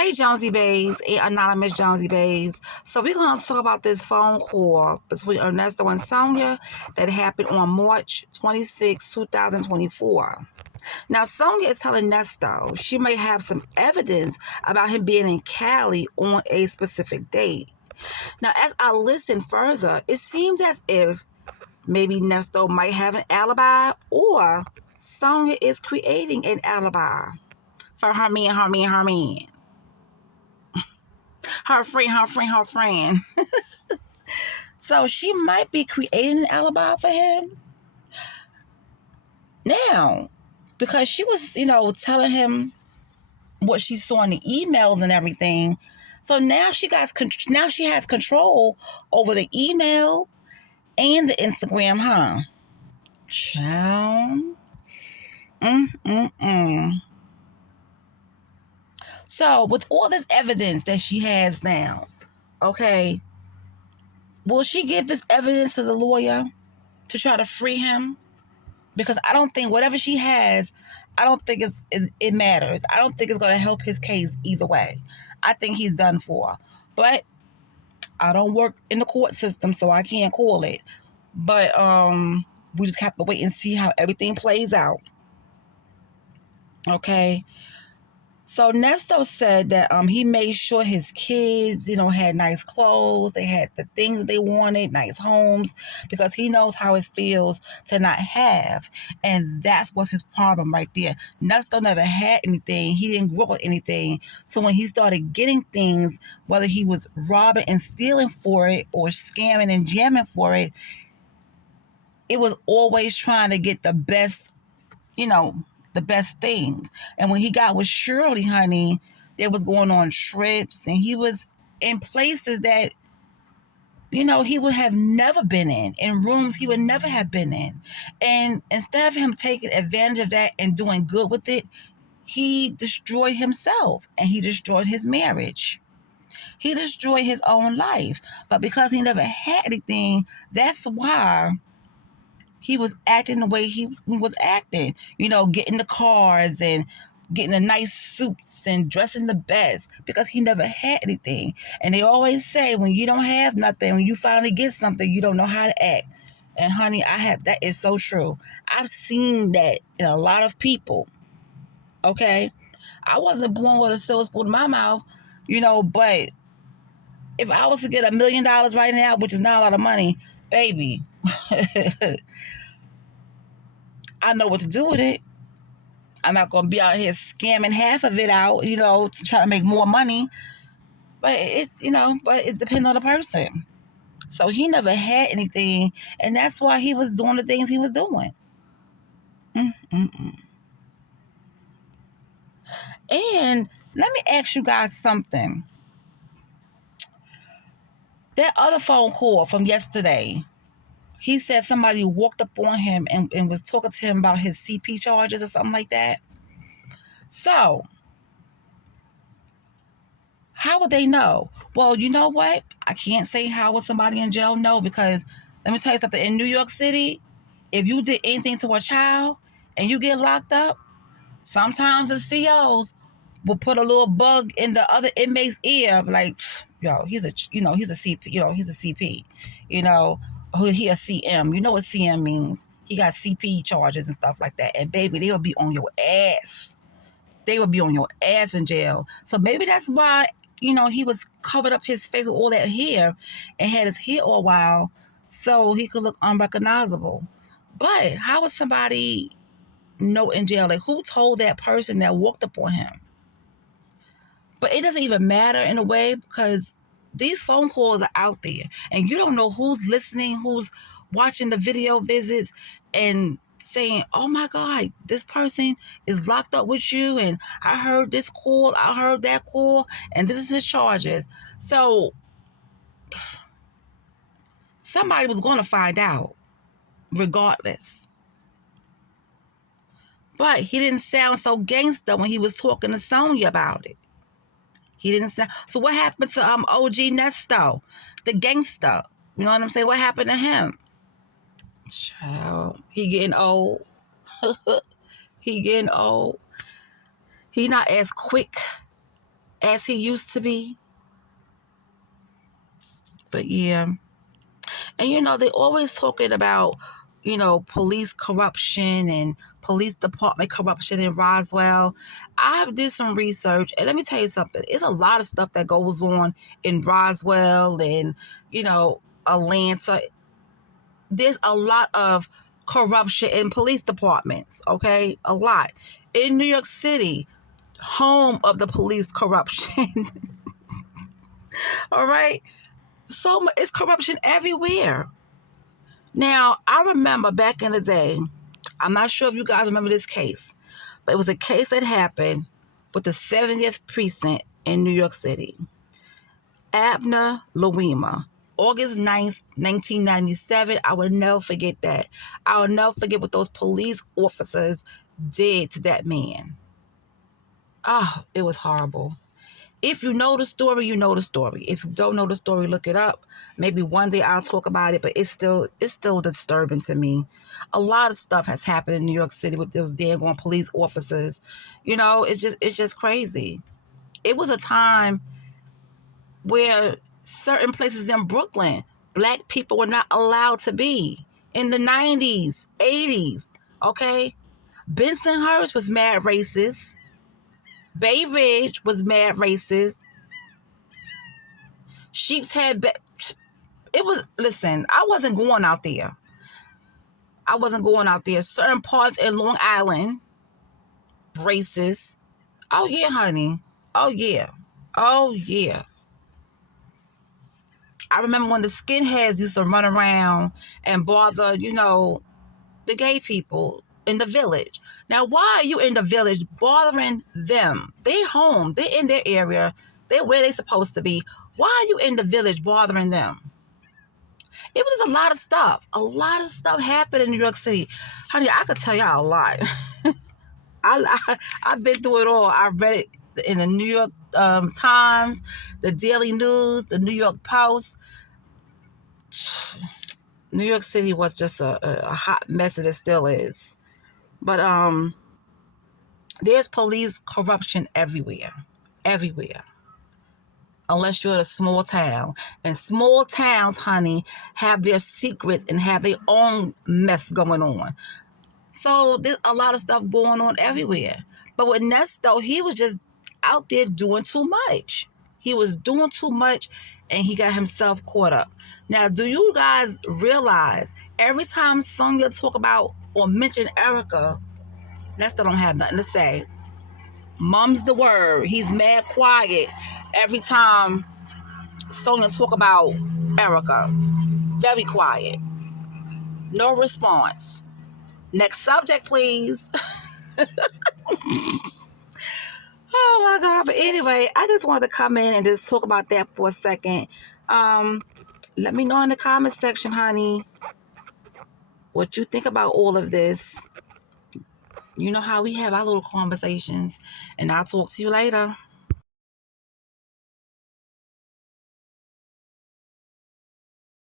Hey Jonesy Babes and Anonymous Jonesy Babes. So we're going to talk about this phone call between Ernesto and Sonia that happened on March 26, 2024. Now Sonia is telling Nesto she may have some evidence about him being in Cali on a specific date. Now as I listen further, it seems as if maybe Nesto might have an alibi or Sonia is creating an alibi for her man. Her friend. So she might be creating an alibi for him now because she was, telling him what she saw in the emails and everything. So now she has control over the email and the Instagram, huh? Child. So with all this evidence that she has now, okay, will she give this evidence to the lawyer to try to free him? Because I don't think whatever she has, I don't think it matters. I don't think it's going to help his case either way. I think he's done for. But I don't work in the court system, so I can't call it. But we just have to wait and see how everything plays out. Okay. So Nesto said that he made sure his kids, had nice clothes. They had the things that they wanted, nice homes, because he knows how it feels to not have. And that's what's his problem right there. Nesto never had anything. He didn't grow up with anything. So when he started getting things, whether he was robbing and stealing for it or scamming and jamming for it, it was always trying to get the best, the best things. And when he got with Shirley, honey, they was going on trips and he was in places that, he would have never been in rooms he would never have been in. And instead of him taking advantage of that and doing good with it, he destroyed himself and he destroyed his marriage. He destroyed his own life. But because he never had anything, that's why he was acting the way he was acting, getting the cars and getting the nice suits and dressing the best because he never had anything. And they always say when you don't have nothing, when you finally get something, you don't know how to act. And honey, that is so true. I've seen that in a lot of people. Okay. I wasn't born with a silver spoon in my mouth, but if I was to get $1 million right now, which is not a lot of money, baby, I know what to do with it. I'm not going to be out here scamming half of it out, to try to make more money. But but it depends on the person. So he never had anything, and that's why he was doing the things he was doing. And let me ask you guys something. That other phone call from yesterday, he said somebody walked up on him and was talking to him about his CP charges or something like that. So, how would they know? Well, you know what? I can't say how would somebody in jail know because let me tell you something. In New York City, if you did anything to a child and you get locked up, sometimes the COs will put a little bug in the other inmate's ear, like, yo, he's a CP, he's a CP, he a CM. You know what CM means? He got CP charges and stuff like that. And baby, they will be on your ass. They would be on your ass in jail. So maybe that's why, he was covered up his face with all that hair and had his hair all while so he could look unrecognizable. But how would somebody know in jail? Like, who told that person that walked up on him? But it doesn't even matter in a way because these phone calls are out there and you don't know who's listening, who's watching the video visits and saying, oh my God, this person is locked up with you and I heard this call, I heard that call, and this is his charges. So somebody was going to find out regardless. But he didn't sound so gangster when he was talking to Sonya about it. He didn't sound. So what happened to OG Nesto, the gangster? You know what I'm saying? What happened to him? Child, he getting old. He getting old. He not as quick as he used to be. But yeah. And they always talking about, police corruption and police department corruption in Roswell. I did some research, and let me tell you something. It's a lot of stuff that goes on in Roswell and, Atlanta. There's a lot of corruption in police departments, okay? A lot. In New York City, home of the police corruption. All right? So it's corruption everywhere. Now, I remember back in the day, I'm not sure if you guys remember this case, but it was a case that happened with the 70th precinct in New York City. Abner Louima, August 9th, 1997. I will never forget that. I will never forget what those police officers did to that man. Oh, it was horrible. If you know the story, you know the story. If you don't know the story, look it up. Maybe one day I'll talk about it, but it's still disturbing to me. A lot of stuff has happened in New York City with those daggone police officers. It's just crazy. It was a time where certain places in Brooklyn, black people were not allowed to be. In the 90s, 80s, okay? Bensonhurst was mad racist. Bay Ridge was mad racist. Sheepshead, listen, I wasn't going out there. Certain parts in Long Island, racist. Oh, yeah, honey. Oh, yeah. I remember when the skinheads used to run around and bother, the gay people in the village. Now, why are you in the village bothering them? They home. They're in their area. They're where they're supposed to be. Why are you in the village bothering them? It was a lot of stuff. A lot of stuff happened in New York City. Honey, I could tell y'all a lot. I've been through it all. I read it in the New York Times, the Daily News, the New York Post. New York City was just a hot mess, and it still is. But there's police corruption everywhere. Unless you're in a small town. And small towns, honey, have their secrets and have their own mess going on. So there's a lot of stuff going on everywhere. But with Nesto, he was just out there doing too much. He was doing too much, and he got himself caught up. Now, do you guys realize every time Sonya talk about or mention Erica, Nesto don't have nothing to say. Mum's the word. He's mad quiet every time Sonya talk about Erica. Very quiet. No response. Next subject, please. Oh my God. But anyway, I just wanted to come in and just talk about that for a second. Let me know in the comment section, honey, what you think about all of this. You know how we have our little conversations, and I'll talk to you later.